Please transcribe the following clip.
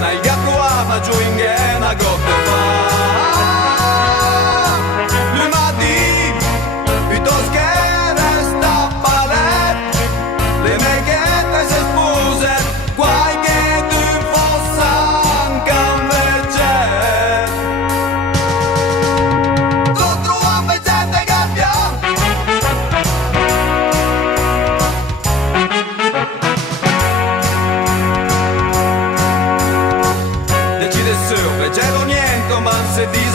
persona, il gatto ama giù in ghena, gotte fa. Lui m'ha dit, piuttosto che resta a palet, le meghette si spose, guai che tu possa anche invece. Tu trovi gente che abbiamo. Decide su, leggero niente, ma se dice